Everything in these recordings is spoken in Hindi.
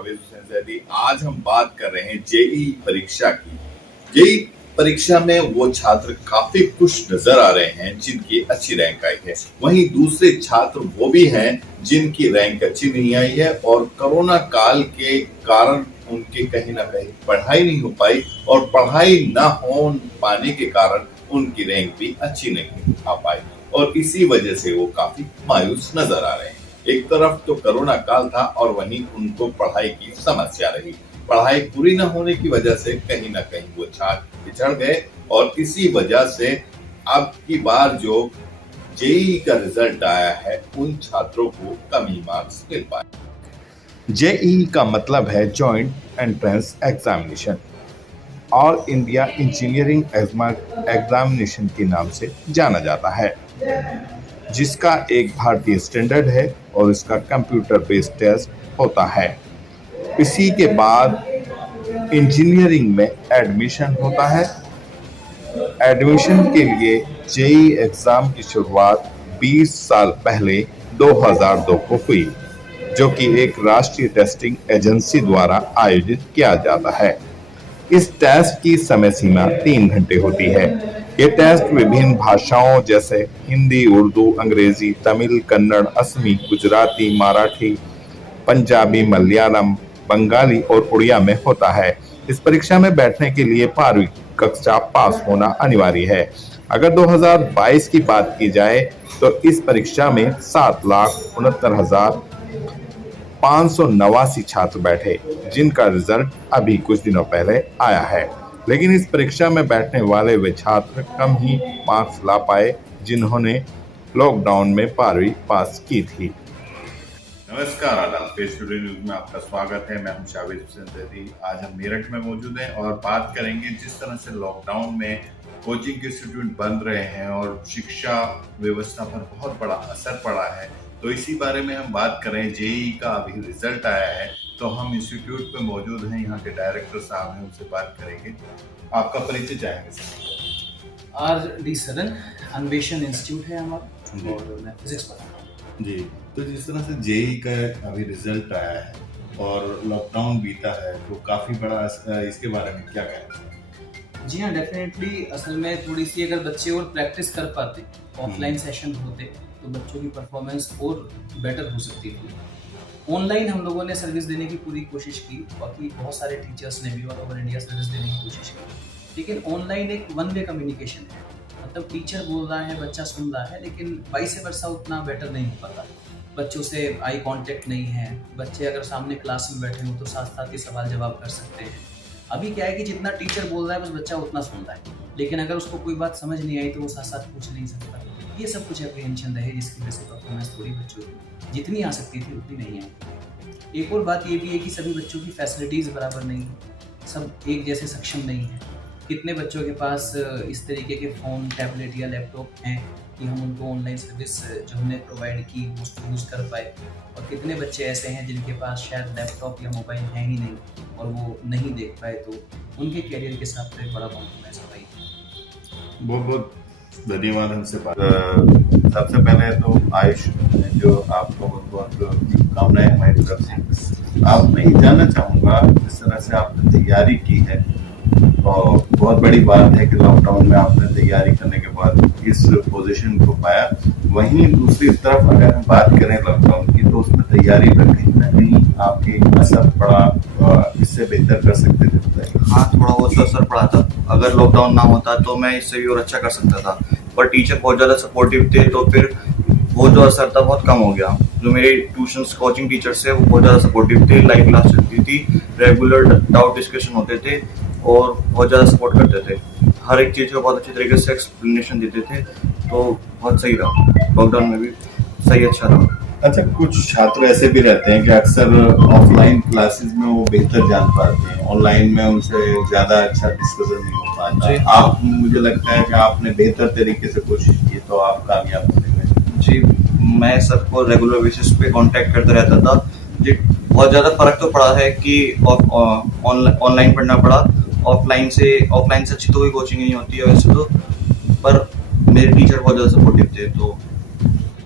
शावेद हुसैन जैदी। आज हम बात कर रहे हैं जेई परीक्षा की। जेई परीक्षा में वो छात्र काफी खुश नजर आ रहे हैं जिनकी अच्छी रैंक आई है, वहीं दूसरे छात्र वो भी हैं जिनकी रैंक अच्छी नहीं आई है और कोरोना काल के कारण उनकी कहीं ना कहीं पढ़ाई नहीं हो पाई और पढ़ाई ना हो पाने के कारण उनकी रैंक भी अच्छी नहीं आ पाई और इसी वजह से वो काफी मायूस नजर आ रहे हैं। एक तरफ तो कोरोना काल था और वहीं उनको पढ़ाई की समस्या रही। पढ़ाई पूरी न होने की वजह से कहीं ना कहीं वो छात्र पिछड़ गए और इसी वजह से अब की बार जो जेईई का रिजल्ट आया है उन छात्रों को कम ही मार्क्स मिल पाए। जेईई का मतलब है joint entrance examination, all India engineering examination के नाम से जाना जाता है, जिसका एक भारतीय स्टैंडर्ड है और इसका कंप्यूटर बेस्ड टेस्ट होता है। इसी के बाद इंजीनियरिंग में एडमिशन होता है। एडमिशन के लिए जेईई एग्जाम की शुरुआत 20 साल पहले 2002 को हुई, जो कि एक राष्ट्रीय टेस्टिंग एजेंसी द्वारा आयोजित किया जाता है। इस टेस्ट की समय सीमा 3 घंटे होती है। ये टेस्ट विभिन्न भाषाओं जैसे हिंदी, उर्दू, अंग्रेजी, तमिल, कन्नड़, असमी, गुजराती, मराठी, पंजाबी, मलयालम, बंगाली और उड़िया में होता है। इस परीक्षा में बैठने के लिए 12वीं कक्षा पास होना अनिवार्य है। अगर 2022 की बात की जाए तो इस परीक्षा में 7,69,589 छात्र बैठे, जिनका रिजल्ट अभी कुछ दिनों पहले आया है। लेकिन इस परीक्षा में बैठने वाले वे छात्र कम ही मार्क्स ला पाए जिन्होंने लॉकडाउन में 12वीं पास की थी। नमस्कार, आदाब, पेश स्टूडियो न्यूज में आपका स्वागत है। मैं हूं शावेद हुसैन जैदी। आज हम मेरठ में मौजूद हैं और बात करेंगे जिस तरह से लॉकडाउन में कोचिंग इंस्टीट्यूट बंद रहे हैं और शिक्षा व्यवस्था पर बहुत बड़ा असर पड़ा है, तो इसी बारे में हम बात करें। जेईई का अभी रिजल्ट आया है तो हम इंस्टीट्यूट पे मौजूद हैं, यहाँ के डायरेक्टर साहब हैं, उनसे बात करेंगे। आपका परिचय चाहेंगे? आर.डी. सदन अन्वेषण इंस्टीट्यूट है हमारा और मैं फिजिक्स पढ़ाता हूँ। जी, तो जिस तरह से जेईई का अभी रिजल्ट आया है और लॉकडाउन बीता है तो काफी बड़ा इसके बारे में क्या कहना है? जी हाँ, डेफिनेटली। असल में थोड़ी सी अगर बच्चे और प्रैक्टिस कर पाते, ऑफलाइन सेशन होते तो बच्चों की परफॉर्मेंस और बेटर हो सकती थी। ऑनलाइन हम लोगों ने सर्विस देने की पूरी कोशिश की, बाकी बहुत सारे टीचर्स ने भी ऑल ओवर इंडिया सर्विस देने की कोशिश की, लेकिन ऑनलाइन एक वन वे कम्युनिकेशन है। मतलब टीचर बोल रहा है, बच्चा सुन रहा है, लेकिन वाइस वर्सा उतना बेटर नहीं हो पाता। बच्चों से आई कांटेक्ट नहीं है। बच्चे अगर सामने क्लास में बैठे हो तो साथ साथ ही सवाल जवाब कर सकते हैं। अभी क्या है कि जितना टीचर बोल रहा है बस बच्चा उतना सुन रहा है, लेकिन अगर उसको कोई बात समझ नहीं आई तो वो साथ साथ पूछ नहीं सकता। ये सब कुछ एप्रीहेंशन रहे जिसकी वजह से परफॉर्मेंस थोड़ी बच्चों की जितनी आ सकती थी उतनी नहीं आई। एक और बात ये भी है कि सभी बच्चों की फैसिलिटीज़ बराबर नहीं है, सब एक जैसे सक्षम नहीं है। कितने बच्चों के पास इस तरीके के फ़ोन, टैबलेट या लैपटॉप हैं कि हम उनको ऑनलाइन सर्विस जो हमने प्रोवाइड की उसको यूज़ कर पाए, और कितने बच्चे ऐसे हैं जिनके पास शायद लैपटॉप या मोबाइल है ही नहीं और वो नहीं देख पाए, तो उनके कैरियर के साथ तो एक बड़ा कॉम्प्रोमाइज़ हो रही। बहुत बहुत धन्यवाद हमसे बात। सबसे पहले तो आयुष, जो आपको बहुत बहुत शुभकामनाएं हमारी तरफ से। आप नहीं जानना चाहूँगा जिस तरह से आपने तैयारी की है और बहुत बड़ी बात है कि लॉकडाउन में आपने तैयारी करने के बाद इस पोजीशन को पाया। वहीं दूसरी तरफ अगर हम बात करें लॉकडाउन की तो उसमें तैयारी पर कहीं ना कहीं आपके असर पड़ा, इससे बेहतर कर सकते थे? हाँ, थोड़ा बहुत तो असर पड़ा था। अगर लॉकडाउन ना होता तो मैं इससे भी और अच्छा कर सकता था, पर टीचर बहुत ज़्यादा सपोर्टिव थे तो फिर वो जो असर था बहुत कम हो गया। जो मेरे ट्यूशंस कोचिंग टीचर्स है वो बहुत ज़्यादा सपोर्टिव थे, लाइव क्लास चलती थी, रेगुलर डाउट डिस्कशन होते थे और बहुत ज़्यादा सपोर्ट करते थे। हर एक चीज़ का बहुत अच्छे तरीके से एक्सप्लेनेशन देते थे, तो बहुत सही रहा। लॉकडाउन में भी सही अच्छा रहा। अच्छा, कुछ छात्र ऐसे भी रहते हैं कि अक्सर ऑफलाइन क्लासेस में वो बेहतर जान पाते हैं, ऑनलाइन में उनसे ज्यादा अच्छा डिस्कशन नहीं हो पाता। आप, मुझे लगता है कि आपने बेहतर तरीके से कोशिश की तो आप कामयाब हो गए। जी, मैं सबको रेगुलर बेसिस पे कांटेक्ट करता रहता था। जी, बहुत ज़्यादा फर्क तो पड़ा है कि ऑनलाइन पढ़ना पड़ा। ऑफलाइन से अच्छी तो कोई कोचिंग नहीं होती है वैसे तो, पर मेरे टीचर बहुत ज़्यादा सपोर्टिव थे, तो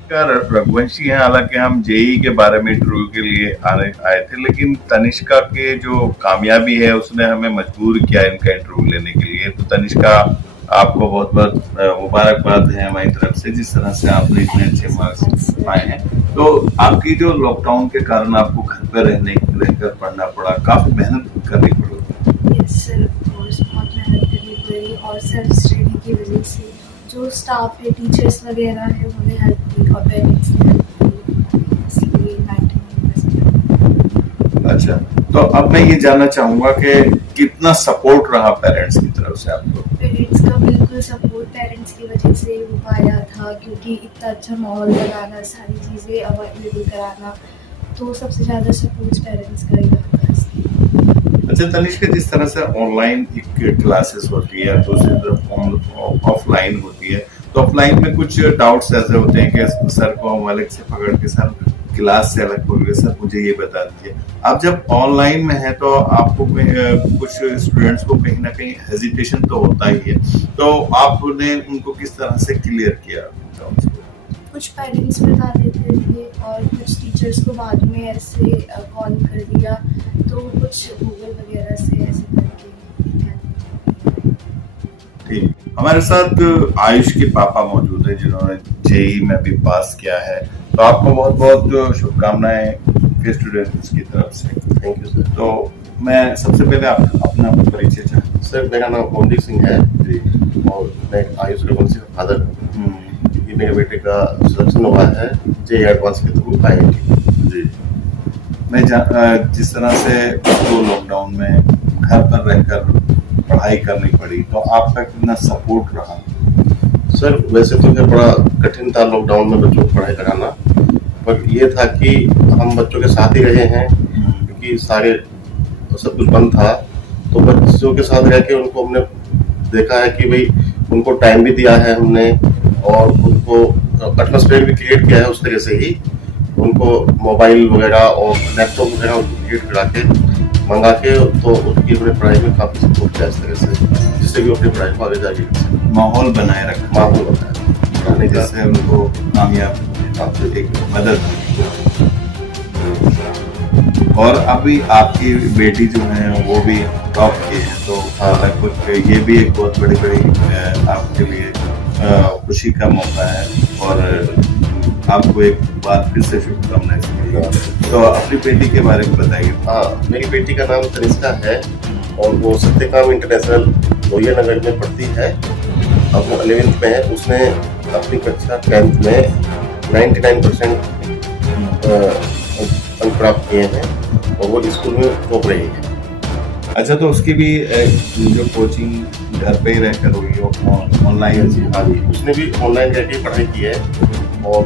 नमस्कार, रघुवंशी हैं। हालांकि हम जेई के बारे में इंटरव्यू के लिए आए थे, लेकिन तनिष्का के जो कामयाबी है उसने हमें मजबूर किया इनका इंटरव्यू लेने के लिए। तो तनिष्का, आपको बहुत बहुत मुबारकबाद है हमारी तरफ से, जिस तरह से आपने इतने अच्छे मार्क्स पाए हैं। तो आपकी जो लॉकडाउन के कारण आपको घर पर रहकर पढ़ना पड़ा, काफी मेहनत करनी पड़ी। यस सर, ऑफ कोर्स बहुत मेहनत करनी पड़ी और सेल्फ स्टडी की वजह से जो स्टाफ है, टीचर्स वगैरह है, उन्होंने हेल्प की और पेरेंट्स ने हेल्प की, इसलिए 99%। अच्छा, तो अब मैं ये जानना चाहूंगा कि कितना सपोर्ट रहा पेरेंट्स की तरफ से आपको? पेरेंट्स का बिल्कुल सपोर्ट पेरेंट्स की वजह से हो पाया था, क्योंकि इतना अच्छा माहौल लगाना, सारी चीज़ें अवेलेबल कराना, तो सबसे ज़्यादा सपोर्ट पेरेंट्स का ही रहा था इसलिए। अच्छा तनिष्का, जिस तरह से ऑनलाइन एक क्लासेस होती है, दूसरी तरफ ऑफलाइन होती है, तो ऑफलाइन में कुछ डाउट्स ऐसे होते हैं कि सर को हम अलग से पकड़ के सर क्लास से अलग बोल के सर मुझे ये बता दीजिए। आप जब ऑनलाइन में है तो आपको कुछ स्टूडेंट्स को कहीं ना कहीं हेजिटेशन तो होता ही है, तो आपने उनको किस तरह से क्लियर किया डाउट्स को? कुछ पेरेंट्स बता देते थे और कुछ टीचर्स को बाद में ऐसे कॉल कर दिया, तो कुछ गूगल वगैरह से ऐसे करके। ठीक, हमारे साथ आयुष के पापा मौजूद हैं जिन्होंने जेई में भी पास किया है। तो आपको बहुत बहुत शुभकामनाएं के स्टूडेंट्स की तरफ से। Thank you sir. तो मैं सबसे पहले अपना परिचय चाहूँ। सर, मेरा नाम ओमदीप सिंह है जी। और मैं आयुष रघुवंशी का फादर हूँ। हम्म, ये मेरे बेटे का सिलेक्शन हुआ है जेईई एडवांस के थ्रू IIT। जी। मैं जिस तरह से उसको लॉकडाउन में घर पर रहकर पढ़ाई करनी पड़ी, तो आपका कितना सपोर्ट रहा? सर, वैसे तो क्या बड़ा कठिन था लॉकडाउन में बच्चों को पढ़ाई कराना, पर ये था कि हम बच्चों के साथ ही रहे हैं, क्योंकि सारे सब कुछ बंद था। तो बच्चों के साथ रह के उनको हमने देखा है कि भाई उनको टाइम भी दिया है हमने, और उनको एटमॉस्फेयर भी क्रिएट किया है उस तरह से ही। उनको मोबाइल वगैरह और लैपटॉप वगैरह उनको क्रिएट करा के मंगा के, तो उनकी अपनी पढ़ाई में काफ़ी सपोर्ट किया इस तरह से, जिससे कि अपनी पढ़ाई को आगे जाके माहौल बनाए रखा, माहौल बनाया पढ़ाने का। जिससे उनको कामयाब आपसे एक मदद। और अभी आपकी बेटी जो है वो भी टॉप की है, तो लगभग ये भी एक बहुत बड़ी आपके लिए खुशी का मौका है, और आपको एक बार फिर से शुभकामनाएं इसके लिए। तो अपनी बेटी के बारे में बताइए। हाँ, मेरी बेटी का नाम तनिष्का है और वो सत्यकाम इंटरनेशनल लोहिया नगर में पढ़ती है। अब वो 11th में है। उसने अपनी कक्षा 10th में 99% अंक प्राप्त किए हैं और वो स्कूल में टॉप रही है। अच्छा, तो उसकी भी जो कोचिंग घर पे ही रहकर हुई हो, ऑनलाइन? हाँ जी, उसने भी ऑनलाइन रह के पढ़ाई की है और